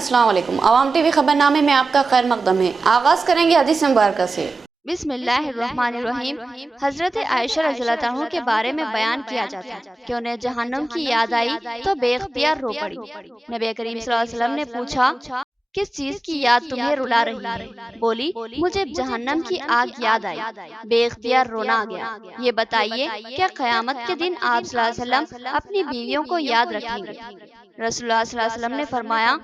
अस्सलाम वालेकुम। अवाम टीवी खबरनामे में आपका खैर मकदम है। आगाज करेंगे हदीस मुबारक से। बिस्मिल्लाहिर्रहमानिर्रहीम। हजरत आयशा रज़ियल्लाहु अन्हा के बारे में बयान किया जाता है कि उन्हें जहन्नम की याद आई तो बेख्तियार रो पड़ी। नबी करीम सल्लल्लाहु अलैहि वसल्लम ने पूछा, किस चीज की याद तुम्हें रुला रही है? बोली, मुझे जहन्नम की आग याद आई। बेख्तियार रोना आ गया। ये बताइए, क्या क़यामत के दिन आप सल्लल्लाहु अलैहि वसल्लम अपनी बीवियों को याद रखेंगे? रसूलुल्लाह सल्लल्लाहु अलैहि वसल्लम ने फरमाया,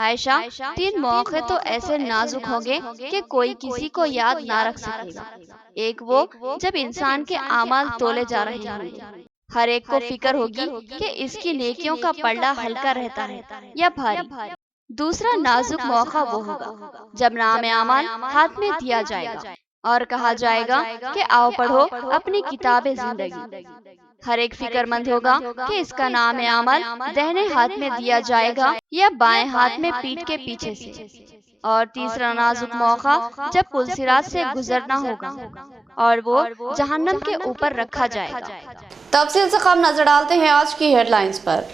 आयशा, 3 मौके तो ऐसे नाजुक होंगे कि कोई किसी को याद ना रख सकेगा। एक वो जब इंसान के आमाल तोले जा रहे होंगे, हर एक को फिक्र होगी कि इसकी नेकियों का पल्ला हल्का रहता है या भारी। दूसरा नाजुक मौका वो होगा जब नाम आमाल हाथ में दिया जाएगा और कहा जाएगा कि आओ पढ़ो अपनी किताबे जिंदगी। हर एक फिक्रमंद होगा कि इसका नाम आमल दाहिने हाथ में दिया जाएगा या बाएं हाथ में पीठ के पीछे से। और तीसरा नाजुक मौका जब पुलसिरात से गुजरना होगा और वो जहन्नम के ऊपर रखा जाएगा। तफसील से खबर नजर डालते हैं आज की हेडलाइंस पर।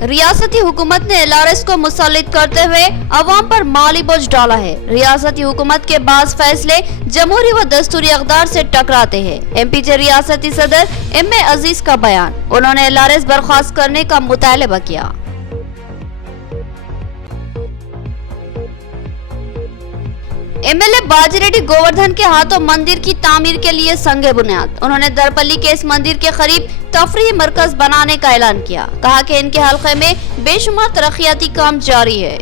रियासती हुकूमत ने LRS को मुसल्लित करते हुए अवाम पर माली बोझ डाला है। रियासती हुकूमत के बाज़ फैसले जमहूरी व दस्तूरी अक़दार से टकराते हैं। MPJ रियासती सदर MA अजीज का बयान। उन्होंने LRS बर्खास्त करने का मुतालबा किया। MLA बाजिरेड्डी गोवर्धन के हाथों मंदिर की तामीर के लिए संगे बुनियाद। उन्होंने दरपल्ली के इस मंदिर के करीब तफरीही मरकज बनाने का ऐलान किया। कहा कि इनके हल्के में बेशुमार तरक्याती काम जारी है।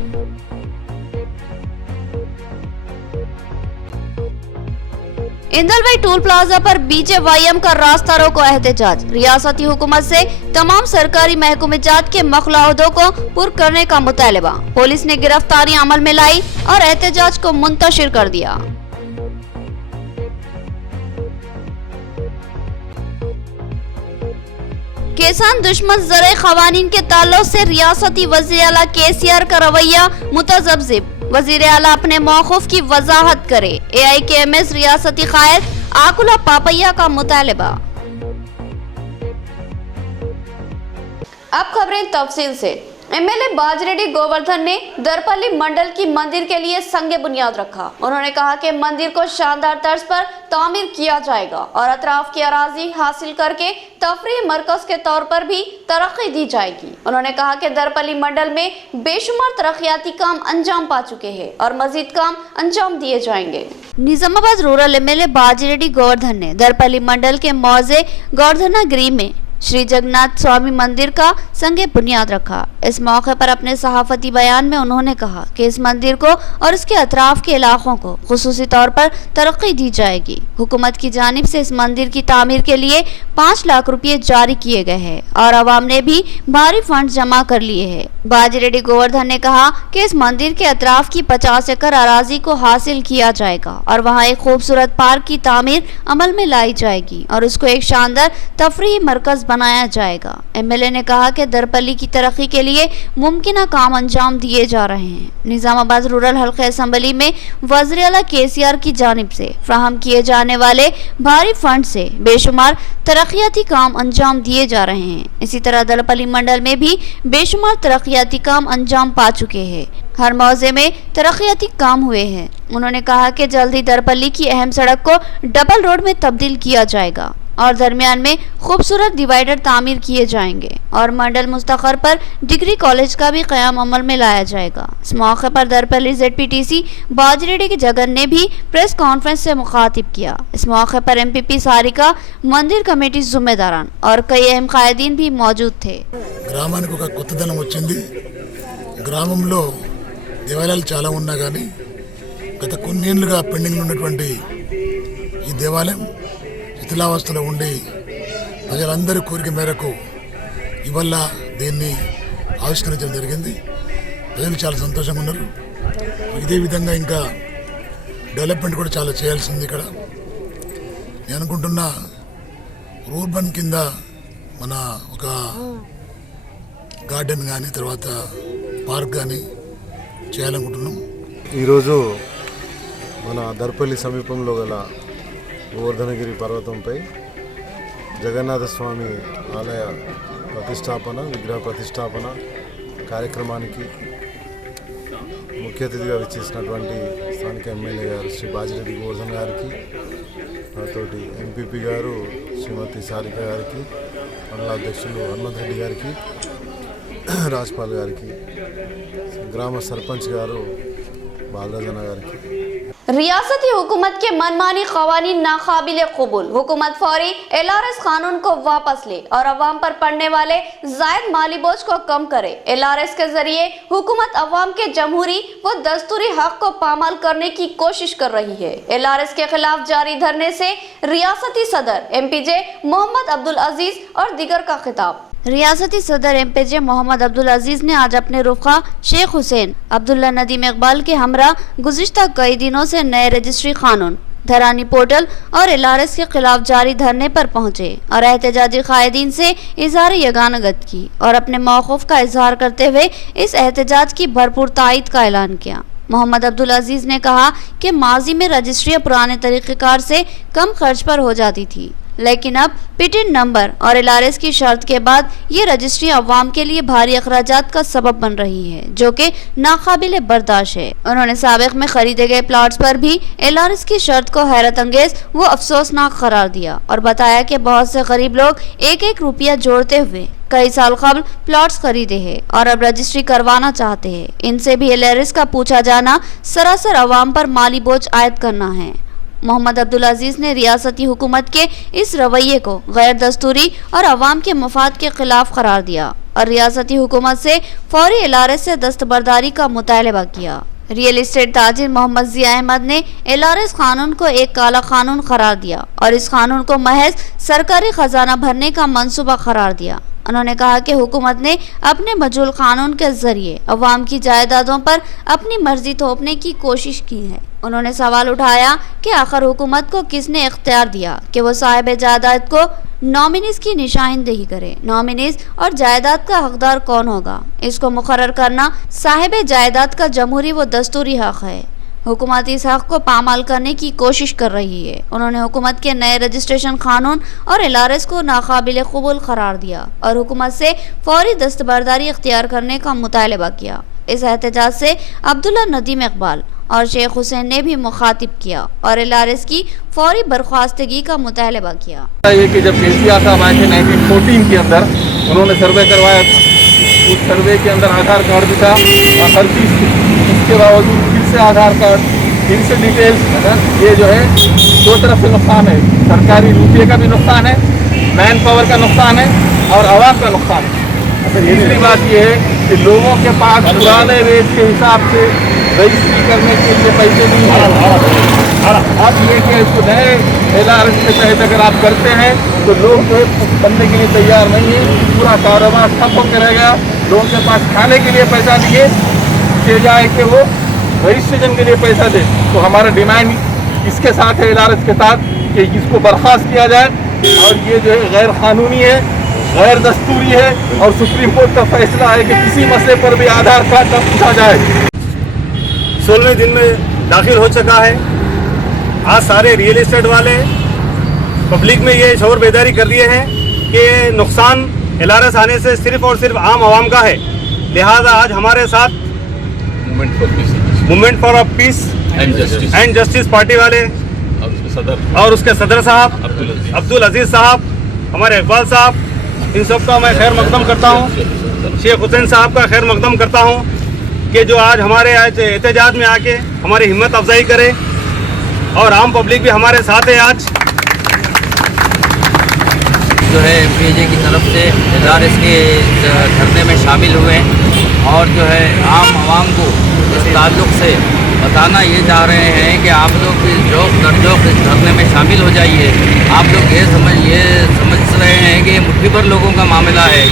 इंदलवाई टोल प्लाजा पर BJYM का रास्ता रोको एहतजाज। रियासती हुकूमत से तमाम सरकारी महकूमजात के मखलाहदों को पुर करने का मुतालबा। पुलिस ने गिरफ्तारी अमल में लाई और एहतजाज को मुंतशिर कर दिया। किसान दुश्मन ज़राए क़वानीन के ताल्लुक से रियासती वज़ीर आला KCR का रवैया मुतज़ब्ज़िब। वज़ीर आला अपने मौक़िफ़ की वज़ाहत करे। AIKMS रियासती क़ायद आकुला पापैया का मुतालबा। अब खबरें तफसील से। MLA बाजिरेड्डी गोवर्धन ने दरपल्ली मंडल की मंदिर के लिए संगे बुनियाद रखा। उन्होंने कहा कि मंदिर को शानदार तर्ज पर तामीर किया जाएगा और अतराफ की अराजी हासिल करके तफरीही मरकज के तौर पर भी तरक्की दी जाएगी। उन्होंने कहा कि दरपल्ली मंडल में बेशुमार तरक्याती काम अंजाम पा चुके हैं और मजीद काम अंजाम दिए जाएंगे। निजामाबाद रूरल MLA बाजिरेड्डी गोवर्धन ने दरपल्ली मंडल के मौजे गोवर्धनागिरी में श्री जगन्नाथ स्वामी मंदिर का संगे बुनियाद रखा। इस मौके पर अपने सहाफती बयान में उन्होंने कहा कि इस मंदिर को और इसके अतराफ के इलाकों को खुसूसी तौर पर तरक्की दी जाएगी। हुकूमत की जानिब से इस मंदिर की तामीर के लिए 5 लाख रुपये जारी किए गए हैं और आवाम ने भी भारी फंड जमा कर लिए हैं। बाजिरेड्डी गोवर्धन ने कहा कि इस मंदिर के अतराफ की 50 एकड़ अराजी को हासिल किया जाएगा और वहाँ एक खूबसूरत पार्क की तामीर अमल में लाई जाएगी और उसको एक शानदार तफरीही मरकज बनाया जाएगा। MLA ने कहा कि दरपल्ली की तरक्की के लिए मुमकिन काम अंजाम दिए जा रहे हैं। निजामाबाद रूरल हल्के असम्बली में वज़ीर आला KCR की जानिब से फ्राहम किए जाने वाले भारी फंड से बेशुमार तरक्याती काम अंजाम दिए जा रहे हैं। इसी तरह दरपल्ली मंडल में भी बेशुमार तरक्याती काम अंजाम पा चुके हैं। हर मौजे में तरक्याती काम हुए हैं। उन्होंने कहा कि जल्दी दरपल्ली की अहम सड़क को डबल रोड में तब्दील किया जाएगा और दरमियान में खूबसूरत डिवाइडर तामीर किए जाएंगे और मंडल मुस्तक़र पर डिग्री कॉलेज का भी क़याम अमल में लाया जाएगा। इस मौके पर दरपल्ली ZPTC बाजिरेड्डी की जगन ने भी प्रेस कॉन्फ्रेंस से मुखातिब किया। इस मौके पर MPP सारिका, मंदिर कमेटी ज़िम्मेदारान और कई अहम कायदीन भी मौजूद थे। గ్రామానికి ఒక కొత్తదనం వచ్చింది। గ్రామంలో దేవాలయాలు చాలా ఉన్నా కానీ గత కొన్నేళ్లుగా పెండింగ్లో ఉన్నటువంటి ఈ దేవాలయం శిథిలావస్థలో ఉండి ప్రజలందరి కోరిక మేరకు ఇవాళ దీన్ని ఆవిష్కరించడం జరిగింది। ప్రజలు చాలా సంతోషంగా ఉన్నారు। ఇదే విధంగా ఇంకా డెవలప్మెంట్ కూడా చాలా చేయాల్సింది ఇక్కడ। నేను అనుకుంటున్నా రూర్బన్ కింద మన ఒక గార్డెన్ కానీ తర్వాత పార్క్ కానీ చేయాలనుకుంటున్నాం। ఈరోజు మన దర్పల్లి సమీపంలో గల గోవర్ధనగిరి పర్వతంపై జగన్నాథ స్వామి ఆలయ ప్రతిష్టాపన, విగ్రహ ప్రతిష్టాపన కార్యక్రమానికి ముఖ్య అతిథిగా విచ్చేసినటువంటి స్థానిక ఎమ్మెల్యే గారు శ్రీ బాజిరెడ్డి గోవర్ధన్ గారికి, నాతోటి ఎంపీపీ గారు శ్రీమతి సారిక గారికి, మండల అధ్యక్షులు హనుమంత్ రెడ్డి గారికి, రాజ్పాల్ గారికి, గ్రామ సర్పంచ్ గారు బాలరాజన్న గారికి। रियासती हुकूमत के मनमानी क़वानीन नाकाबिल कबूल, हुकूमत फौरी LRS कानून को वापस ले और अवाम पर पड़ने वाले जायद माली बोझ को कम करे। LRS के जरिए हुकूमत अवाम के जमहूरी व दस्तूरी हक को पामाल करने की कोशिश कर रही है। LRS के खिलाफ जारी धरने से रियासती सदर MPJ मोहम्मद अब्दुल अजीज और दिगर का खिताब। रियासती सदर MPJ मोहम्मद अब्दुल अजीज ने आज अपने रुफ़ा शेख हुसैन अब्दुल्ला नदीम इकबाल के हमरा गुज़िश्ता कई दिनों से नए रजिस्ट्री कानून, धरानी पोर्टल और LRS के खिलाफ जारी धरने पर पहुंचे और एहतजाजी कायदीन से इजहार यगानगत की और अपने मौक़िफ़ का इजहार करते हुए इस एहतजाज की भरपूर तायद का ऐलान किया। मोहम्मद अब्दुल अजीज ने कहा कि माजी में रजिस्ट्रियाँ पुराने तरीक़ेकार से कम खर्च पर हो जाती थी, लेकिन अब पिटिन नंबर और LRS की शर्त के बाद ये रजिस्ट्री अवाम के लिए भारी अखराजात का सबब बन रही है, जो कि नाकाबिल बर्दाश्त है। उन्होंने साबिक़ में खरीदे गए प्लाट्स पर भी LRS की शर्त को हैरत अंगेज व अफसोसनाक करार दिया और बताया कि बहुत से गरीब लोग एक एक रुपया जोड़ते हुए कई साल कबल प्लॉट्स खरीदे हैं और अब रजिस्ट्री करवाना चाहते हैं। इनसे भी LRS का पूछा जाना सरासर अवाम पर माली बोझ आयद करना है। मोहम्मद अब्दुल अजीज ने रियासती हुकूमत के इस रवैये को गैर दस्तूरी और अवाम के मफाद के खिलाफ करार दिया और रियासती हुकूमत से फौरी LRS से दस्तबरदारी का मुतालबा किया। रियल एस्टेट ताजिर मोहम्मद ज़िया अहमद ने LRS कानून को एक काला कानून करार दिया और इस कानून को महज सरकारी खजाना भरने का मंसूबा करार दिया। उन्होंने कहा कि हुकूमत ने अपने मजूल कानून के जरिए अवाम की जायदादों पर अपनी मर्जी थोपने की कोशिश की है। उन्होंने सवाल उठाया कि आखिर हुकूमत को किसने इख्तियार दिया कि वो साहिब जायदाद को नॉमिनीज की निशानदेही करे। नॉमिनीज और जायदाद का हकदार कौन होगा, इसको मुकर्रर करना साहिब जायदाद का जमहूरी व दस्तूरी हक है। हुकूमत इस हक को पामाल करने की कोशिश कर रही है। उन्होंने हुकूमत के नए रजिस्ट्रेशन कानून और LRS को नाकाबिल कबूल करार दिया और हुकूमत से फौरी दस्तबरदारी इख्तियार करने का मुतालबा किया। इस एहतजाज से अब्दुल्ला नदीम इकबाल और शेख हुसैन ने भी मुखातिब किया और LRS की फौरी बर्खास्तगी का मुतालबा किया। ये कि जब केसीआर साहब आए थे 1914 के अंदर, उन्होंने सर्वे करवाया था, उस सर्वे के अंदर आधार कार्ड भी था और हर चीज़ थी। उसके बावजूद फिर से आधार कार्ड, फिर से डिटेल्स, ये जो है दो तरफ से नुकसान है। सरकारी रुपये का भी नुकसान है, मैन पावर का नुकसान है और आवाम का नुकसान है। तीसरी बात ये है कि लोगों के पास पुराने रेट के हिसाब से रजिस्ट्री करने के लिए पैसे नहीं है। अब ये कि इसको नए LRS के तहत अगर आप करते हैं तो लोग जो है बनने के लिए तैयार नहीं है। पूरा कारोबार ठप होकर रह गया। लोगों के पास खाने के लिए पैसा दिए के जाए कि वो रजिस्ट्रेशन के लिए पैसा दे। तो हमारा डिमांड इसके साथ है LRS के साथ कि इसको बर्खास्त किया जाए और ये जो है गैर कानूनी है, गैर दस्तूरी है और सुप्रीम कोर्ट का फैसला है कि किसी मसले पर भी आधार कार्ड न पूछा जाए। 16वें दिन में दाखिल हो चुका है। आज सारे रियल एस्टेट वाले पब्लिक में ये शोर बेदारी कर दिए हैं कि नुकसान LRS आने से सिर्फ और सिर्फ आम आवाम का है। लिहाजा आज हमारे साथ movement for piece and justice party वाले और उसके सदर साहब अब्दुल अजीज साहब, हमारे इकबाल साहब, इन सब का मैं खैर मकदम करता हूँ। शेख हुसैन साहब का खैर मकदम करता हूँ कि जो आज हमारे एहतजाज में आके हमारी हिम्मत अफजाई करे और आम पब्लिक भी हमारे साथ है। आज जो है MPJ की तरफ से LRS के धरने में शामिल हुए और जो है आम आवाम को इस ताल्लुक़ से बताना ये चाह रहे हैं कि आप लोग इस जोक दरजोक इस धरने में शामिल हो जाइए। आप लोग ये समझ रहे हैं कि ये मुट्ठी भर लोगों का मामला है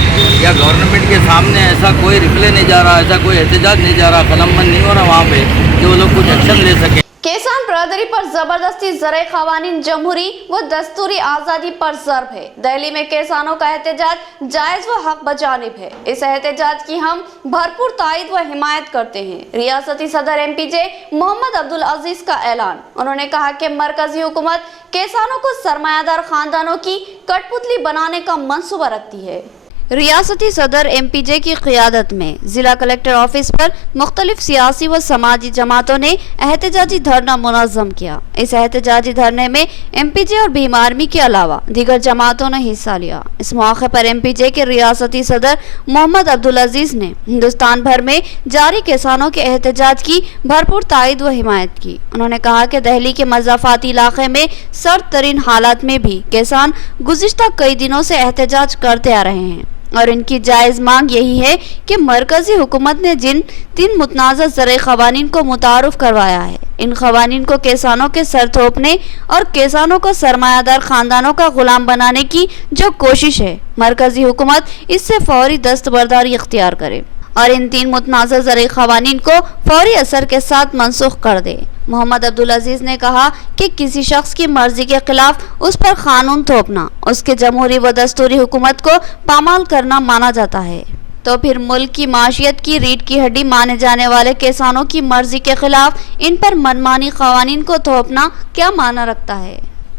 या गवर्नमेंट के सामने ऐसा कोई रिप्ले नहीं जा रहा, ऐसा कोई एहतजाज नहीं जा रहा, कलमबंद नहीं हो रहा वहाँ पे कि वो लोग कुछ एक्शन ले सके। किसान बरादरी पर जबरदस्ती ज़राए क़वानीन जमहूरी व दस्तूरी आज़ादी पर ज़र्ब है। दिल्ली में किसानों का एहतजाज जायज़ व हक बजानिब है। इस एहतजाज की हम भरपूर तायद व हिमायत करते हैं। रियासती सदर MPJ मोहम्मद अब्दुल अजीज का ऐलान। उन्होंने कहा कि मरकजी हुकूमत किसानों को सरमायादार खानदानों की कठपुतली बनाने का मंसूबा रखती है। रियासती सदर MPJ की क़ियादत में ज़िला कलेक्टर ऑफिस पर मुख्तलिफ सियासी व समाजी जमातों ने एहतजाजी धरना मुनज़्ज़म किया। इस एहतजाजी धरने में MPJ और भीम आर्मी के अलावा दीगर जमातों ने हिस्सा लिया। इस मौके पर MPJ के रियासती सदर मोहम्मद अब्दुल अजीज़ ने हिंदुस्तान भर में जारी किसानों के एहतजाज की भरपूर तायद व हिमायत की। उन्होंने कहा कि दिल्ली के मज़ाफ़ाती इलाके में सर्द तरीन हालात में भी किसान गुज़िश्ता कई दिनों से एहतजाज करते आ रहे हैं और इनकी जायज़ मांग यही है कि मरकज़ी हुकूमत ने जिन 3 मुतनाज़ा ज़रई क़वानीन को मुतारुफ़ करवाया है, इन क़वानीन को किसानों के सर थोपने और किसानों को सरमायादार ख़ानदानों का ग़ुलाम बनाने की जो कोशिश है, मरकज़ी हुकूमत इससे फ़ौरी दस्तबरदारी इख्तियार करे और इन 3 मुतनाज़ा ज़रई क़वानीन को फ़ौरी असर के साथ मनसूख कर दे। मोहम्मद अब्दुल अजीज़ ने कहा कि किसी शख्स की मर्जी के खिलाफ उस पर कानून थोपना उसके जमहूरी व दस्तूरी हुकूमत को पामाल करना माना जाता है, तो फिर मुल्क की माशियत की रीढ़ की हड्डी माने जाने वाले किसानों की मर्जी के खिलाफ इन पर मनमानी क़वानीन को थोपना क्या माना रखता है।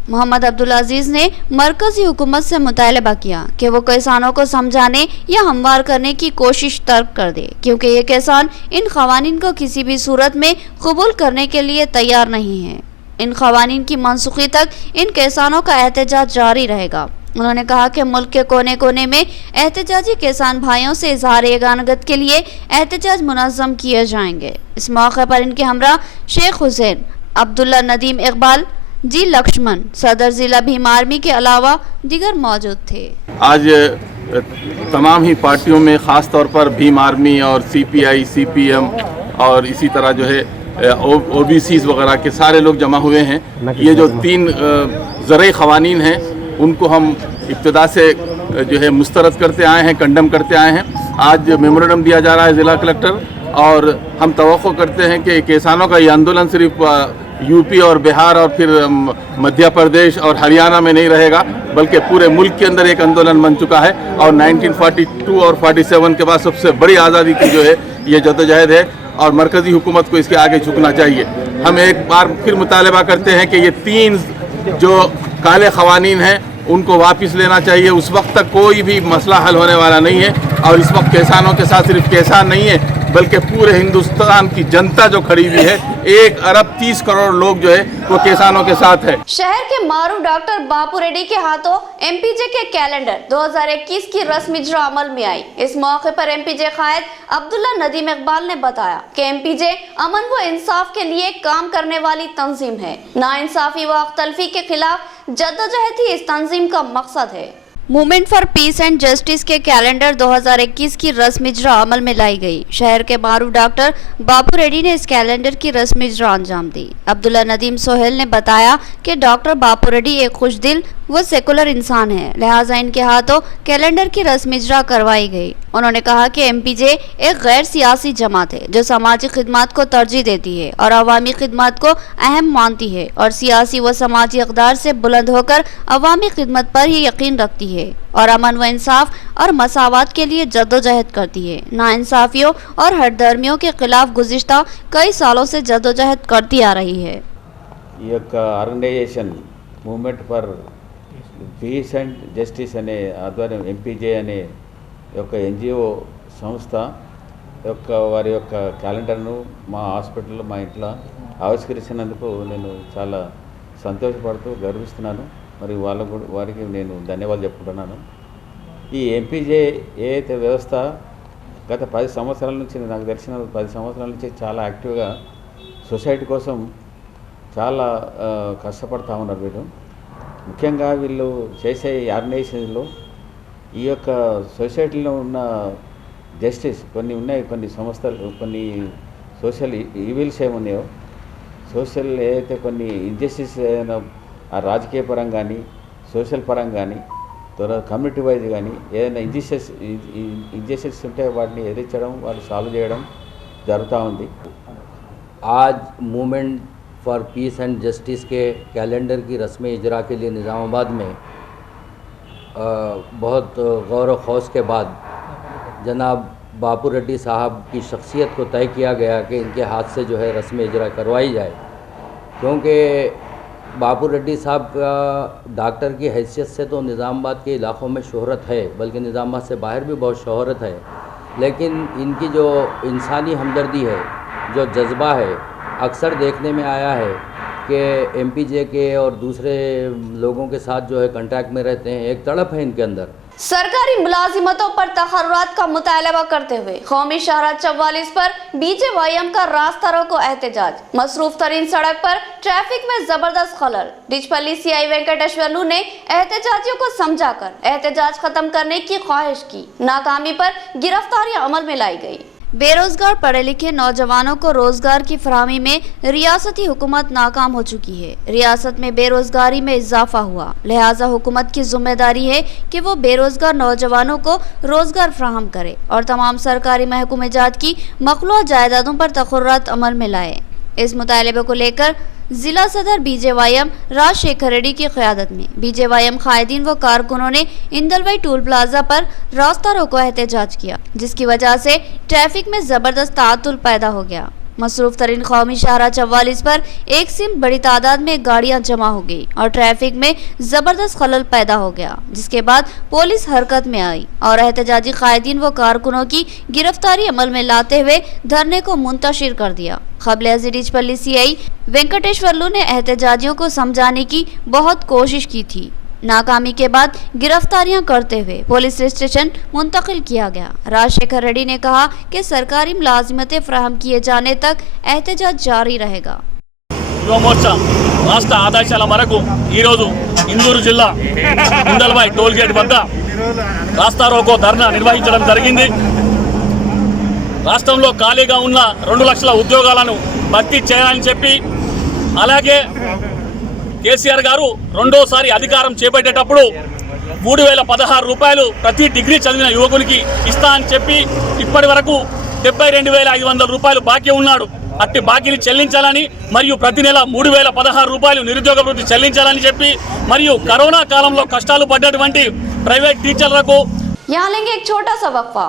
मोहम्मद अब्दुल अजीज़ ने मरकज़ी हुकूमत से मुतालबा किया कि वो किसानों को समझाने या हमवार करने की कोशिश तर्क कर दे, क्योंकि ये किसान इन क़वानीन को किसी भी सूरत में कबूल करने के लिए तैयार नहीं है। इन क़वानीन की मनसूखी तक इन किसानों का एहतजाज जारी रहेगा। उन्होंने कहा कि मुल्क के कोने कोने में एहतजाजी किसान भाइयों से इजहार यगानगत के लिए एहतजाज मुनज़्ज़म किए जाएंगे। इस मौके पर इनके हमरा शेख हुसैन, अब्दुल्ला नदीम इकबाल, जी लक्ष्मण, सदर ज़िला भीम आर्मी के अलावा दीगर मौजूद थे। आज तमाम ही पार्टियों में ख़ास तौर पर भीम आर्मी और CPI, CPM और इसी तरह जो है OBCs वगैरह के सारे लोग जमा हुए हैं। ये जो 3 ज़रई क़वानीन हैं उनको हम इब्तिदा से जो है मुस्तरद करते आए हैं, कंडम करते आए हैं। आज मेमोरेंडम दिया जा रहा है ज़िला कलेक्टर और हम तवक्को करते हैं कि किसानों का ये आंदोलन सिर्फ यूपी और बिहार और फिर मध्य प्रदेश और हरियाणा में नहीं रहेगा, बल्कि पूरे मुल्क के अंदर एक आंदोलन बन चुका है और 1942 और 47 के बाद सबसे बड़ी आज़ादी की जो है ये जद्दोजहद है और मरकज़ी हुकूमत को इसके आगे झुकना चाहिए। हम एक बार फिर मुतालबा करते हैं कि ये 3 जो काले क़वानीन हैं उनको वापस लेना चाहिए। उस वक्त तक कोई भी मसला हल होने वाला नहीं है और इस वक्त किसानों के साथ सिर्फ किसान नहीं है बल्कि पूरे हिंदुस्तान की जनता जो खड़ी हुई है, 1 अरब 30 करोड़ लोग जो है वो किसानों के साथ है। शहर के मारूफ डॉक्टर बापू रेड्डी के हाथों MPJ के कैलेंडर 2021 की रस्मी इजरा अमल में आई। इस मौके पर MPJ कायद अब्दुल्ला नदीम इकबाल ने बताया कि MPJ अमन व इंसाफ के लिए काम करने वाली तंजीम है। नाइंसाफी व अख्तलफी के खिलाफ जद्दोजहद ही इस तंजीम का मकसद है। Movement for piece and justice के कैलेंडर 2021 की रस्मी इजरा अमल में लाई गई। शहर के मारूफ डॉक्टर बापू रेड्डी ने इस कैलेंडर की रस्मी इजरा अंजाम दी। अब्दुल्ला नदीम सोहेल ने बताया कि डॉक्टर बापू रेड्डी एक खुशदिल व सेकुलर इंसान है, लिहाजा इनके हाथों कैलेंडर की रस्मी इजरा करवाई गई। उन्होंने कहा कि MPJ एक गैर सियासी जमात है जो समाजी खिदमत को तरजीह देती है और अवामी खिदमत को अहम मानती है और सियासी व समाजी अक़दार से बुलंद होकर अवामी खिदमत पर ही यकीन रखती है और अमन व इंसाफ और मसावत के लिए जद्दोजहद करती है। नाइंसाफियों और हठधर्मियों के खिलाफ गुज़िश्ता कई सालों से जद्दोजहद करती आ रही है। ఈ యొక్క organization movement for peace and justice అనే ఆధ్వర్యం MPJ అనే యొక్క NGO సంస్థ యొక్క వారి యొక్క క్యాలెండర్ను మా హాస్పిటల్లో మా ఇంట్లో ఆవిష్కరించినందుకు నేను చాలా సంతోషపడుతూ గర్విస్తున్నాను. మరి వారికి నేను ధన్యవాదాలు చెప్పుకుంటున్నాను. ఈ MPJ ఏదైతే వ్యవస్థ గత 10 సంవత్సరాల నుంచి నాకు తెలిసిన 10 సంవత్సరాల నుంచి చాలా యాక్టివ్గా సొసైటీ కోసం చాలా కష్టపడతా ఉన్నారు. వీళ్ళు ముఖ్యంగా వీళ్ళు చేసే ఆర్గనైజేషన్లో ఈ యొక్క సొసైటీలో ఉన్న జస్టిస్ కొన్ని ఉన్నాయి, కొన్ని సంస్థలు కొన్ని సోషల్ ఈవిల్స్ ఏమున్నాయో, సోషల్ ఏదైతే కొన్ని ఇంజస్టిస్ ఏదైనా రాజకీయ పరంగా కానీ సోషల్ పరంగా కానీ తర్వాత కమ్యూనిటీ వైజ్ కానీ ఏదైనా ఇంజస్టిస్ ఉంటే వాటిని ఎదిరించడం, వాళ్ళు సాల్వ్ చేయడం జరుగుతూ ఉంది. आज movement for piece and justice के कैलेंडर की रस्मी इजरा के लिए निज़ामाबाद में बहुत गौर व खौस के बाद जनाब बापू रेड्डी साहब की शख्सियत को तय किया गया कि इनके हाथ से जो है रस्मी इजरा करवाई जाए, क्योंकि बापू रेड्डी साहब का डॉक्टर की हैसियत से तो निज़ामाबाद के इलाक़ों में शोहरत है, बल्कि निज़ामाबाद से बाहर भी बहुत शोहरत है, लेकिन इनकी जो इंसानी हमदर्दी है, जो जज्बा है, अक्सर देखने में आया है कि एमपीजे के और दूसरे लोगों के साथ जो है कॉन्टैक्ट में रहते हैं, एक तड़प है इनके अंदर। सरकारी मुलाजिमतों पर तखर्रुआत का मुतालबा करते हुए कौमी शाहराह 44 पर बीजेवाईएम का रास्ता रोको एहतजाज। मसरूफ तरीन सड़क पर ट्रैफिक में जबरदस्त खलल। डिचपल्ली सीआई वेंकटेश्वरलू ने एहतजाजियों को समझाकर एहतजाज खत्म करने की ख्वाहिश की। नाकामी पर गिरफ्तारियां अमल में लाई गई। बेरोजगार पढ़े लिखे नौजवानों को रोजगार की फराहमी में रियासती हुकूमत नाकाम हो चुकी है। रियासत में बेरोजगारी में इजाफा हुआ, लिहाजा हुकूमत की जिम्मेदारी है कि वो बेरोजगार नौजवानों को रोजगार फराहम करे और तमाम सरकारी महकूम जात की मखलूआ जायदादों पर तखर्रुआत अमल में लाए। इस मुतालबे को लेकर जिला सदर बीजेवाईएम राजशेखर रेड्डी की क़यादत में बीजेवाईएम कायदीन व कारकुनों ने इंदलवाई टोल प्लाजा पर रास्ता रोको एहतजाज किया, जिसकी वजह से ट्रैफिक में ज़बरदस्त ताअतुल पैदा हो गया। मसरूफ तरीन कौमी शाहराह 44 पर एक सिम बड़ी तादाद में गाड़ियां जमा हो गई और ट्रैफिक में ज़बरदस्त खलल पैदा हो गया, जिसके बाद पुलिस हरकत में आई और एहतजाजी कायदीन व कारकुनों की गिरफ्तारी अमल में लाते हुए धरने को मुंतशिर कर दिया। क़ब्ल डिचपल्ली सीआई वेंकटेश्वरलू ने एहतजाजियों को समझाने की बहुत कोशिश की थी। नाकामी के बाद गिरफ्तारियां करते हुए पुलिस स्टेशन मुंतकिल किया गया। राजशेखर रेड्डी ने कहा कि सरकारी मुलाजिमतें फराहम किए जाने तक एहतजाज जारी रहेगा। యువ మోర్చా రాష్ట్ర ఆదేశాల మేరకు ఈరోజు ఇందూరు జిల్లా ఇందల్వాయి టోల్ గేట్ వద్ద రాస్తా రోకో ధర్నా నిర్వహించడం జరిగింది। రాష్ట్రంలో ఖాళీగా ఉన్న 2 లక్షల ఉద్యోగాలను భర్తీ చేయాలని చెప్పి, అలాగే కేసీఆర్ గారు రెండోసారి అధికారం చేపట్టేటప్పుడు 3016 రూపాయలు ప్రతి డిగ్రీ చదివిన యువకునికి ఇస్తా అని చెప్పి ఇప్పటి వరకు 72500 రూపాయలు బాకీ ఉన్నాడు। అట్టి బాకీని చెల్లించాలని మరియు ప్రతి నెల 3016 రూపాయలు నిరుద్యోగ వృత్తి చెల్లించాలని చెప్పి, మరియు కరోనా కాలంలో కష్టాలు పడ్డటువంటి ప్రైవేట్ టీచర్లకు यहाँ लेंगे एक छोटा सा वक्फा।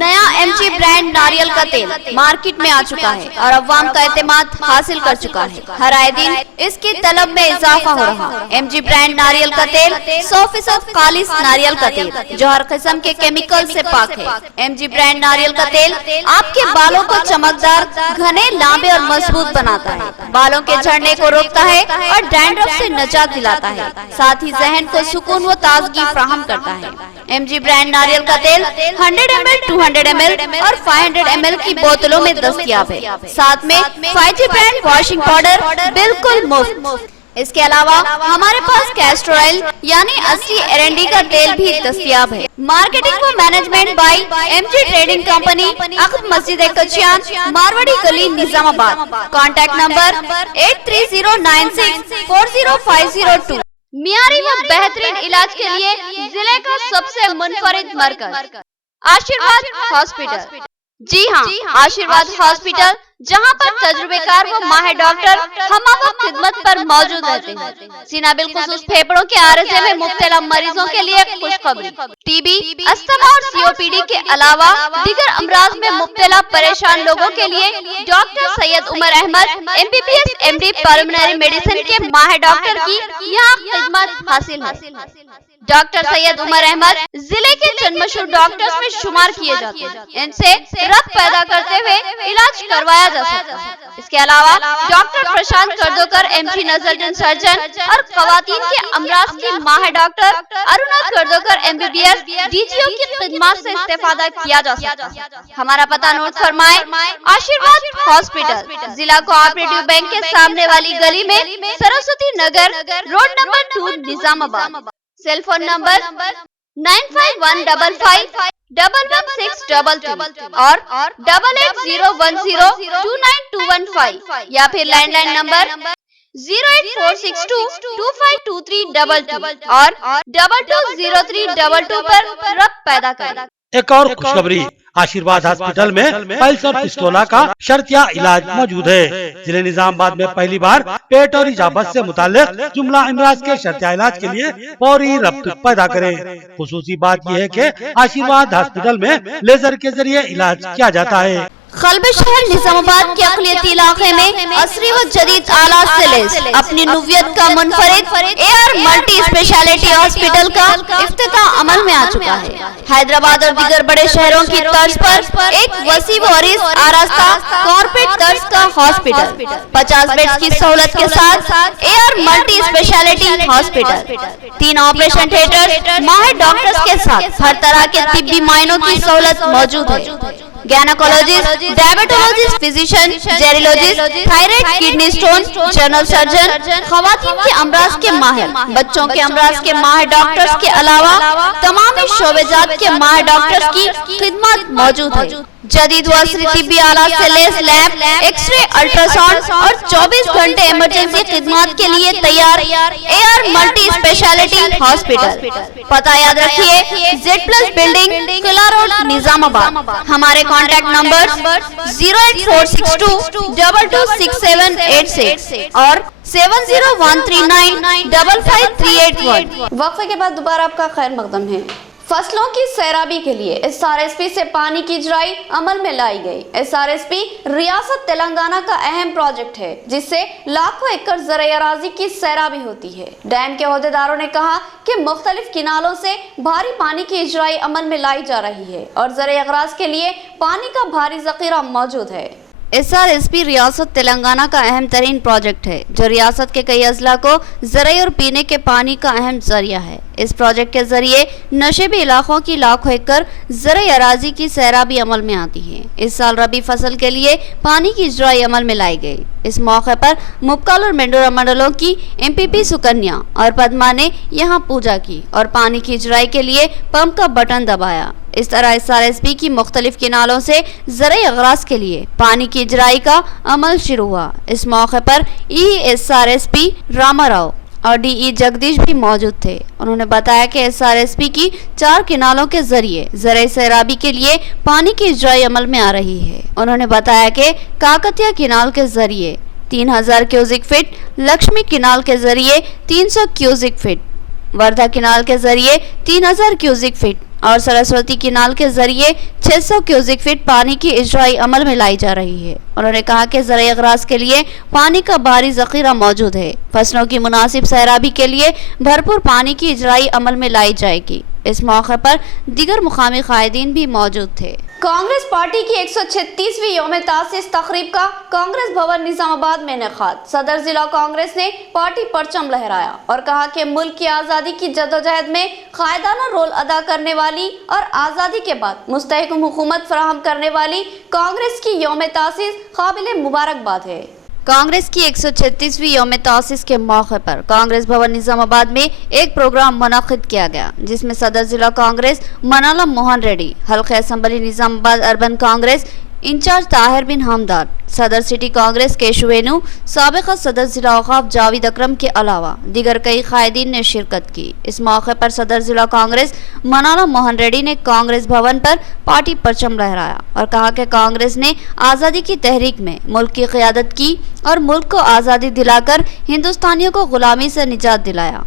नया एमजी ब्रांड नारियल का तेल मार्केट में आ चुका है और अवाम का एतमाद हासिल कर चुका है। हर आए दिन इसकी तलब में इजाफा हो रहा है। एमजी ब्रांड नारियल का तेल 100% खालिस नारियल का तेल जो हर किस्म के केमिकल से पाक है। एमजी ब्रांड नारियल का तेल आपके बालों को चमकदार, घने, लांबे और मजबूत बनाता है, बालों के झड़ने को रोकता है और डैंड्रफ से निजात दिलाता है, साथ ही जहन को सुकून व ताजगी फराहम करता है। एमजी ब्रांड नारियल का तेल 100 ml, 200 ml और 500 ml की बोतलों में दस्तयाब है। साथ में 5G ब्रांड वॉशिंग पाउडर बिल्कुल मुफ्त। इसके अलावा हमारे पास कैस्टर ऑयल यानी असली एरंडी का तेल भी दस्तयाब है। मार्केटिंग व management by MG trading company, अक़ब मस्जिद कचियान, मारवाड़ी गली, निजामाबाद। Contact number 8309640502। मियारी व बेहतरीन इलाज के लिए जिले का सबसे मुनफरिद मरकज आशीर्वाद हॉस्पिटल। जी हाँ, आशीर्वाद हॉस्पिटल, जहाँ पर तजुर्बेकार व माहिर डॉक्टर हमवक्त खिदमत पर मौजूद रहते हैं। सीना बिलखुसूस फेफड़ों के आरज़े में मुब्तला मरीजों के लिए खुशखबरी। टीबी, अस्थमा और सीओपीडी के अलावा दीगर अमराज में मुब्तला परेशान लोगों के लिए doctor Syed Umar Ahmed MBBS MD pulmonary medicine के माहिर डॉक्टर की यहाँ खिदमत हासिल है। डॉक्टर सैयद उमर अहमद जिले के चंद डॉक्टर्स में शुमार किए जाते हैं। इनसे रक्त पैदा करते हुए इलाज करवाया जा सकता है। इसके अलावा डॉक्टर प्रशांत कर्दोकर MG नजर सर्जन और खवातीन के अमराज की माहिर डॉक्टर अरुणा कर्दोकर MBBS DGO की खिदमत से इस्तेफादा किया जा सकता है। हमारा पता नोट फरमाए, आशीर्वाद हॉस्पिटल, जिला कोऑपरेटिव बैंक के सामने वाली गली में, Saraswati Nagar road number 2, Nizamabad. Cell phone number 9515511622 और 8801029215 या फिर लैंडलाइन नंबर 08462252322 और 220322 पर रक्त पैदा करें। एक और खुशखबरी, आशीर्वाद हॉस्पिटल में पल्स और पिस्टोला का शर्तिया इलाज मौजूद है। जिले निजामाबाद में पहली बार पेट और इजाबत से मुताल्लिक जुमला अमराज के शर्तिया इलाज के लिए फौरी रब्त पैदा करें। खुसूसी बात यह है कि आशीर्वाद हॉस्पिटल में लेजर के जरिए इलाज किया जाता है। قلب شہر نظامآباد کے اقلیتی علاقے میں عصری و جدید آلات سے لیس اپنی نوعیت کا منفرد AR ملٹی اسپیشلٹی ہاسپٹل کا افتتاح عمل میں آ چکا ہے۔ حیدرآباد اور دیگر بڑے شہروں کی طرز پر ایک وسیع و عریض آراستہ کارپوریٹ طرز کا ہاسپٹل 50 بیڈز کی سہولت کے ساتھ AR multi specialty hospital, 3 operation theatre, ماہر ڈاکٹرز کے ساتھ ہر طرح کے طبی معائنوں کی سہولت موجود ہے۔ گینیکولوجسٹ، ڈائبیٹولوجسٹ، فزیشین، جیرولوجسٹ، thyroid, kidney stone, general surgeon, خواتین کے امراض کے ماہر، بچوں کے امراض کے ماہر ڈاکٹرز کے علاوہ تمام شعبے جات کے ماہر ڈاکٹرز کی خدمات موجود ہے۔ جدید و عصری طبی آلات سے لیس لیب، ایکس رے، الٹراساؤنڈ اور 24 گھنٹے ایمرجنسی خدمات کے لیے تیار AR ملٹی اسپیشلٹی ہاسپٹل۔ پتہ یاد رکھیے، Z+ بلڈنگ، قلعہ روڈ، نظام آباد۔ ہمارے کانٹیکٹ نمبر 08462 226786 اور 70139 55381۔ وقفے کے بعد دوبارہ آپ کا خیر مقدم ہے۔ فصلوں کی سیرابی کے لیے SRSP سے پانی کی اجرائی عمل میں لائی گئی۔ SRSP ریاست تلنگانہ کا اہم پروجیکٹ ہے جس سے لاکھوں ایکڑ زرعی اراضی کی سیرابی ہوتی ہے۔ ڈیم کے عہدیداروں نے کہا کہ مختلف کنالوں سے بھاری پانی کی اجرائی عمل میں لائی جا رہی ہے اور زرعی اغراض کے لیے پانی کا بھاری ذخیرہ موجود ہے۔ SRSP ریاست تلنگانہ کا اہم ترین پروجیکٹ ہے جو ریاست کے کئی اضلاع کو زرعی اور پینے کے پانی کا اہم ذریعہ ہے۔ اس پروجیکٹ کے ذریعے نشیبی علاقوں کی لاکھوں ایکڑ زرعی اراضی کی سیرابی عمل میں آتی ہے۔ اس سال ربی فصل کے لیے پانی کی اجرائی عمل میں لائی گئی۔ اس موقع پر مپکل اور مینڈورا منڈلوں کی MPP سکنیا اور پدما نے یہاں پوجا کی اور پانی کی اجرائی کے لیے پمپ کا بٹن دبایا۔ اس طرح SRSP کی مختلف کنالوں سے زرعی اغراض کے لیے پانی کی اجرائی کا عمل شروع ہوا۔ اس موقع پر SRSP راما راؤ اور DE جگدیش بھی موجود تھے۔ انہوں نے بتایا کہ SRSP کی 4 کنالوں کے ذریعے زرعی سیرابی کے لیے پانی کی اجرائی عمل میں آ رہی ہے۔ انہوں نے بتایا کہ کاکتیا کنال کے ذریعے 3000 کیوزک فٹ، لکشمی کنال کے ذریعے 300 کیوزک فٹ، وردھا کنال کے ذریعے 3000 کیوزک فٹ اور سرسوتی کنال کے ذریعے 600 کیوزک فٹ پانی کی اجرائی عمل میں لائی جا رہی ہے۔ انہوں نے کہا کہ زرعی اغراض کے لیے پانی کا بھاری ذخیرہ موجود ہے۔ فصلوں کی مناسب سیرابی کے لیے بھرپور پانی کی اجرائی عمل میں لائی جائے گی۔ اس موقع پر دیگر مقامی قائدین بھی موجود تھے۔ کانگریس پارٹی کی 136ویں یوم تاسیس تقریب کا کانگریس بھون نظام آباد میں انعقاد۔ صدر ضلع کانگریس نے پارٹی پرچم لہرایا اور کہا کہ ملک کی آزادی کی جدوجہد میں قائدانہ رول ادا کرنے والی اور آزادی کے بعد مستحکم حکومت فراہم کرنے والی کانگریس کی یوم تاسیس قابل مبارکباد ہے۔ کانگریس کی 136ویں یوم تاسیس کے موقع پر کانگریس بھون نظام آباد میں ایک پروگرام منعقد کیا گیا جس میں صدر ضلع کانگریس منالم موہن ریڈی، حلقہ اسمبلی نظام آباد اربن کانگریس انچارج طاہر بن حمدان، صدر سٹی کانگریس کیشوینو، سابقہ صدر ضلع اوقاف جاوید اکرم کے علاوہ دیگر کئی قائدین نے شرکت کی۔ اس موقع پر صدر ضلع کانگریس منالم موہن ریڈی نے کانگریس بھون پر پارٹی پرچم لہرایا اور کہا کہ کانگریس نے آزادی کی تحریک میں ملک کی قیادت کی اور ملک کو آزادی دلا کر ہندوستانیوں کو غلامی سے نجات دلایا۔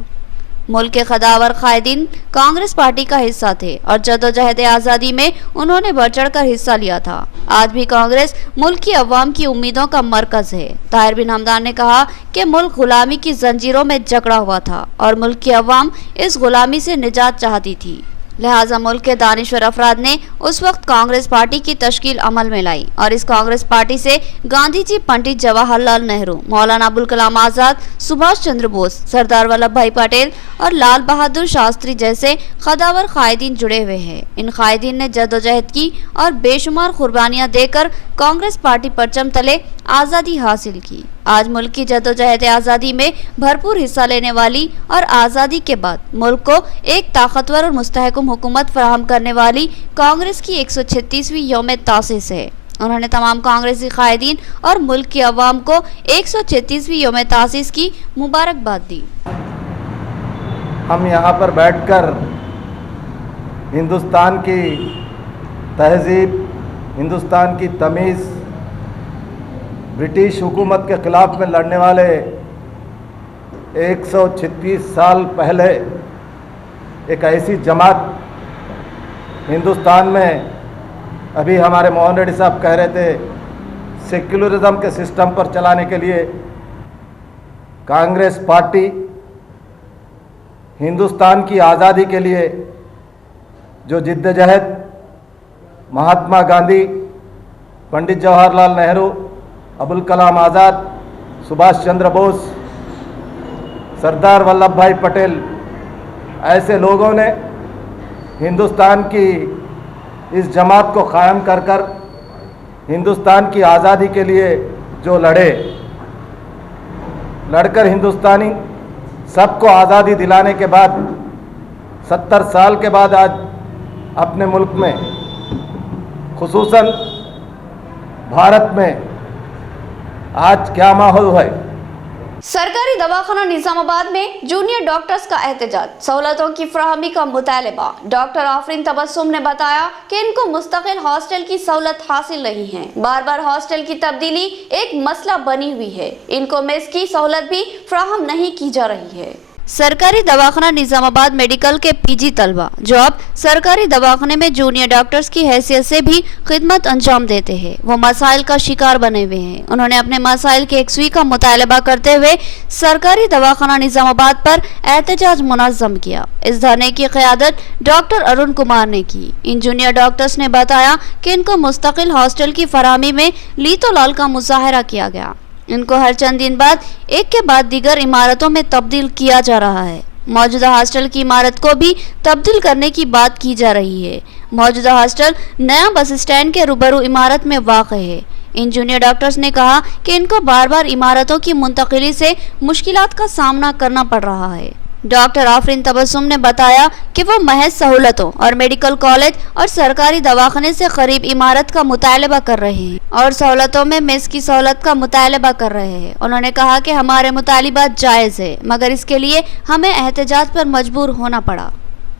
ملک کے قداور قائدین کانگریس پارٹی کا حصہ تھے اور جدوجہد آزادی میں انہوں نے بڑھ چڑھ کر حصہ لیا تھا۔ آج بھی کانگریس ملک کی عوام کی امیدوں کا مرکز ہے۔ طاہر بن حمدان نے کہا کہ ملک غلامی کی زنجیروں میں جکڑا ہوا تھا اور ملک کی عوام اس غلامی سے نجات چاہتی تھی، لہٰذا ملک کے دانشور افراد نے اس وقت کانگریس پارٹی کی تشکیل عمل میں لائی اور اس کانگریس پارٹی سے گاندھی جی، پنڈت جواہر لال نہرو، مولانا ابوالکلام آزاد، سبھاش چندر بوس، سردار ولبھ بھائی پٹیل اور لال بہادر شاستری جیسے قداور قائدین جڑے ہوئے ہیں۔ ان قائدین نے جدوجہد کی اور بے شمار قربانیاں دے کر کانگریس پارٹی پرچم تلے آزادی حاصل کی۔ آج ملک کی جدوجہد آزادی میں بھرپور حصہ لینے والی اور آزادی کے بعد ملک کو ایک طاقتور اور مستحکم حکومت فراہم کرنے والی کانگریس کی 136ویں یوم تاسیس ہے۔ انہوں نے تمام کانگریسی قائدین اور ملک کی عوام کو 136ویں یوم تاسیس کی مبارکباد دی۔ ہم یہاں پر بیٹھ کر ہندوستان کی تہذیب، ہندوستان کی تمیز، برٹش حکومت کے خلاف میں لڑنے والے 136 سال پہلے ایک ایسی جماعت ہندوستان میں अभी हमारे मोहन रेड्डी साहब कह रहे थे सेक्युलरिज्म के सिस्टम पर चलाने के लिए कांग्रेस पार्टी हिंदुस्तान की आज़ादी के लिए जो जिद्दोजहद महात्मा गांधी, पंडित जवाहरलाल नेहरू, अबुल कलाम आज़ाद, सुभाष चंद्र बोस, सरदार वल्लभ भाई पटेल ऐसे लोगों ने हिंदुस्तान की इस जमात को कायम कर कर हिंदुस्तान की आज़ादी के लिए जो लड़कर हिंदुस्तानी सबको आज़ादी दिलाने के बाद 70 साल के बाद आज अपने मुल्क में खुसूसन भारत में आज क्या माहौल है। सरकारी दवाखाना निजामाबाद में जूनियर डॉक्टर्स का एहतजाज, सहूलतों की फराहमी का मुतालबा। डॉक्टर आफरीन तबस्सुम ने बताया कि इनको मुस्तकिल हॉस्टल की सहूलत हासिल नहीं है। बार बार हॉस्टल की तब्दीली एक मसला बनी हुई है। इनको मेस की सहूलत भी फराहम नहीं की जा रही है। सरकारी दवाखाना निजामाबाद मेडिकल के पीजी तलबा जो अब सरकारी दवाखाने में जूनियर डॉक्टर्स की हैसियत से भी खिदमत अंजाम देते हैं, वो मसाइल का शिकार बने हुए हैं। उन्होंने अपने मसाइल के यकसुई का मुतालबा करते हुए सरकारी दवाखाना निजामाबाद पर एहतजाज मुनज़्ज़म किया। इस धरने की क़यादत डॉक्टर अरुण कुमार ने की। इन जूनियर डॉक्टर्स ने बताया कि इनको मुस्तकिल हॉस्टल की फराहमी में लीतो लाल का मुजाहरा किया गया। इनको हर चंद दिन बाद एक के बाद दीगर इमारतों में तब्दील किया जा रहा है। मौजूदा हॉस्टल की इमारत को भी तब्दील करने की बात की जा रही है। मौजूदा हॉस्टल नया बस स्टैंड के रूबरू इमारत में वाक़ है। इन जूनियर डॉक्टर्स ने कहा कि इनको बार बार इमारतों की मुंतकिली से मुश्किलात का सामना करना पड़ रहा है। डॉक्टर आफरीन तबस्सुम ने बताया कि वो महज सहूलतों और मेडिकल कॉलेज और सरकारी दवाखाने से करीब इमारत का मुतालबा कर रहे हैं और सहूलतों में मेस की सहूलत का मुतालबा कर रहे हैं। उन्होंने कहा कि हमारे मुतालिबात जायज़ है, मगर इसके लिए हमें एहतजाज पर मजबूर होना पड़ा।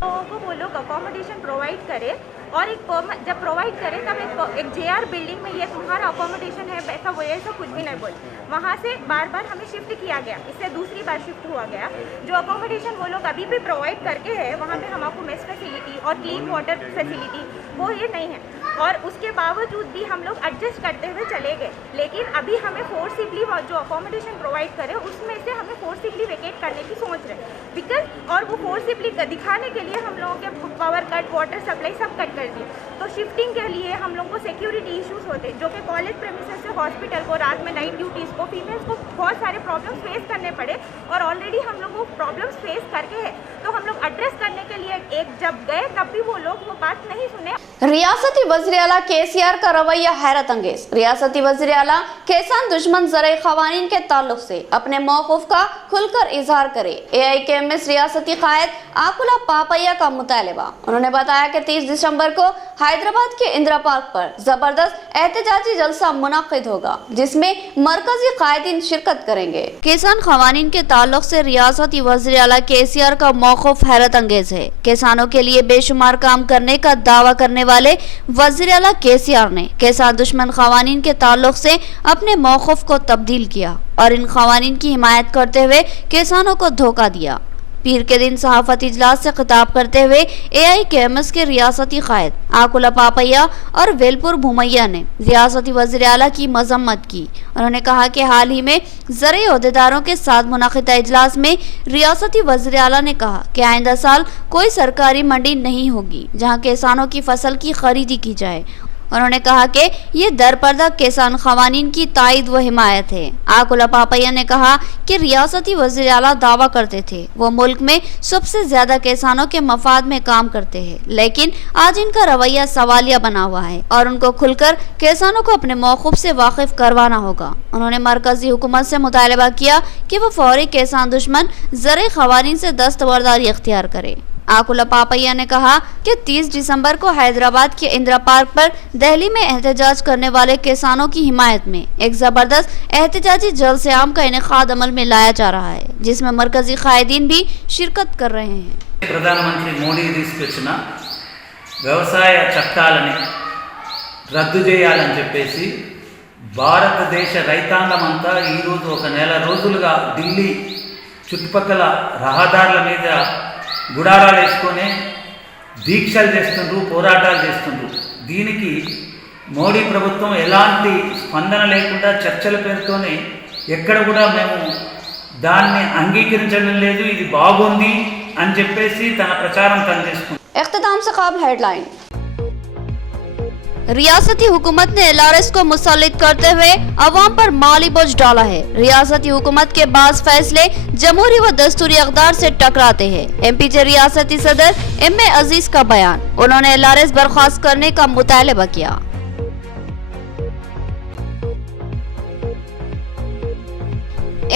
लोगों को वो लोग अकोमोडेशन प्रोवाइड करे और जब प्रोवाइड करें तब एक जेआर बिल्डिंग में ये तुम्हारा अकोमोडेशन है ऐसा कुछ भी नहीं बोल। वहाँ से बार बार हमें शिफ्ट किया गया, इससे दूसरी बार शिफ्ट हुआ गया। जो अकोमोडेशन वो लोग अभी भी प्रोवाइड करके है वहाँ पे हमको मेस फैसिलिटी और क्लीन वाटर फैसिलिटी वो ये नहीं है, और उसके बावजूद भी हम लोग एडजस्ट करते हुए चले गए। लेकिन अभी हमें फोर्सिबली जो अकोमोडेशन प्रोवाइड करे उसमें से हमें फोर्सिबली वेकेट करने की सोच रहे बिकॉज, और वो फोर्सिबली दिखाने के लिए हम लोगों के पावर कट, वाटर सप्लाई सब कट कर दिए। तो शिफ्टिंग के लिए हम लोग को सिक्योरिटी इश्यूज होते जो कि कॉलेज प्रेमिसेस से हॉस्पिटल को रात में नाइट ड्यूटीज़ को फीमेल्स को बहुत सारे प्रॉब्लम्स फेस करने पड़े, और ऑलरेडी हम लोग वो प्रॉब्लम्स फेस करके है तो हम लोग एड्रेस करने के लिए एक जब गए तब भी वो लोग वो बात नहीं सुने। रियासती वज़ीर आला केसीआर का रवैया हैरत अंगेज। रियासती वज़ीर आला किसान दुश्मन ज़राए क़वानीन के ताल्लुक से अपने मौक़िफ़ का खुलकर इजहार करे। AIKMS रियासती क़ायद आकुला पापैया का मुतालबा। उन्होंने बताया कि 30 दिसंबर को हैदराबाद के इंदिरा पार्क पर जबरदस्त एहतजाजी जलसा मुनक़िद होगा जिसमें मरकजी कायदीन शिरकत करेंगे। किसान क़वानीन के ताल्लुक से रियासती वज़ीर आला केसीआर का मौक़िफ़ हैरत अंगेज है। किसानों के लिए बेशुमार काम करने का दावा करने वाले वज़ीर आला केसीआर ने किसान दुश्मन क़वानीन के ताल्लुक से अपने मौक़िफ़ को तब्दील किया और इन क़वानीन की हिमायत करते हुए किसानों को धोखा दिया। पीर के दिन सहाफ़ती इजलास से खिताब करते हुए AIKMS के रियासती क़ायद आकुला पापैया और वेलपुर भूमैया ने रियासती वज़ीर आला की मज़म्मत की। उन्होंने कहा कि हाल ही में ज़रई ओहदेदारों के साथ मुनक़िदा इजलास में रियासती वज़ीर आला ने कहा कि आइंदा साल कोई सरकारी मंडी नहीं होगी जहाँ किसानों की फसल की खरीदी की जाए। उन्होंने कहा कि ये दरपर्दा किसान क़वानीन की तायद व हिमायत है। आकुला पापैया ने कहा कि रियासती वज़ीर आला दावा करते थे वो मुल्क में सबसे ज़्यादा किसानों के मफाद में काम करते हैं, लेकिन आज इनका रवैया सवालिया बना हुआ है और उनको खुलकर किसानों को अपने मौक़िफ़ से वाकिफ़ करवाना होगा। उन्होंने मरकज़ी हुकूमत से मुतालबा किया कि वो फौरी किसान दुश्मन ज़राए क़वानीन से दस्तबरदारी इख्तियार करे। आकुला पापैया ने कहा कि 30 दिसंबर को हैदराबाद के इंदिरा पार्क पर दिल्ली में एहतजाज करने वाले किसानों की हिमायत में एक ज़बरदस्त एहतजाजी जलसे आम का इनेकाद अमल में लाया जा रहा है जिसमें मरकजी कायदीन भी शिरकत कर रहे हैं। ప్రధానమంత్రి మోడీ తీసుకొచ్చిన వ్యవసాయ చట్టాలని రద్దు చేయాలని చెప్పేసి భారతదేశ రైతాంగం అంతా ఈరోజు ఒక నెల రోజులుగా ఢిల్లీ చుట్టుపక్కల రహదారుల మీద గుడారాలు వేసుకొని దీక్షలు చేస్తుండ్రు, పోరాటాలు చేస్తుండ్రు. దీనికి మోడీ ప్రభుత్వం ఎలాంటి స్పందన లేకుండా చర్చల పేరుతోనే ఎక్కడ కూడా మేము దాన్ని అంగీకరించడం లేదు, ఇది బాగుంది అని చెప్పేసి తన ప్రచారం తను చేసుకుంది. इख्तिताम से क़ब्ल हेडलाइन। रियासती हुकूमत ने LRS को मुसल्लित करते हुए अवाम पर माली बोझ डाला है। रियासती हुकूमत के बाज़ फैसले जमहूरी व दस्तूरी अक़दार से टकराते हैं। MPJ रियासती सदर MA अजीज का बयान। उन्होंने LRS बर्खास्त करने का मुतालबा किया।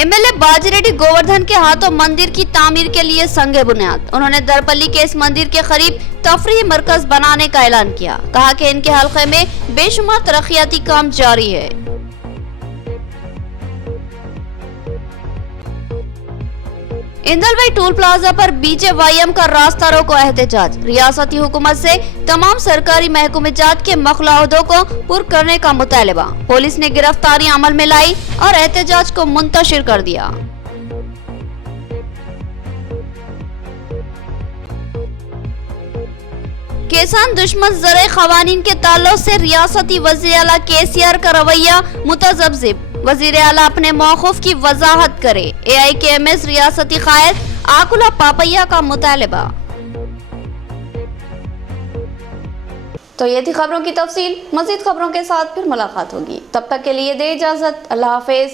MLA बाजिरेड्डी गोवर्धन के हाथों मंदिर की तामीर के लिए संगे बुनियाद। उन्होंने दरपल्ली के इस मंदिर के करीब तफरीही मरकज बनाने का ऐलान किया। कहा कि इनके हल्के में बेशुमार तरक्याती काम जारी है। इंदलवाई टोल प्लाजा पर BJYM का रास्ता रोको एहतजाज। रियासती हुकूमत से तमाम सरकारी महकूमजात के मखलाहदों को पुर करने का मुतालबा। पुलिस ने गिरफ्तारी अमल में लाई और एहतजाज को मुंतशिर कर दिया। किसान दुश्मन ज़रे ख़वानीन के ताल्लुक से रियासती वज़ीर आला KCR का रवैया मुतज़ब्ज़िब। वज़ीर आला अपने मौक़िफ़ की वज़ाहत करे। AIKMS रियासती क़ायद आकुला पापैया का मुतालबा। तो ये थी खबरों की तफसील। मज़ीद खबरों के साथ फिर मुलाकात होगी, तब तक के लिए दे इजाज़त। अल्लाह हाफ़िज़।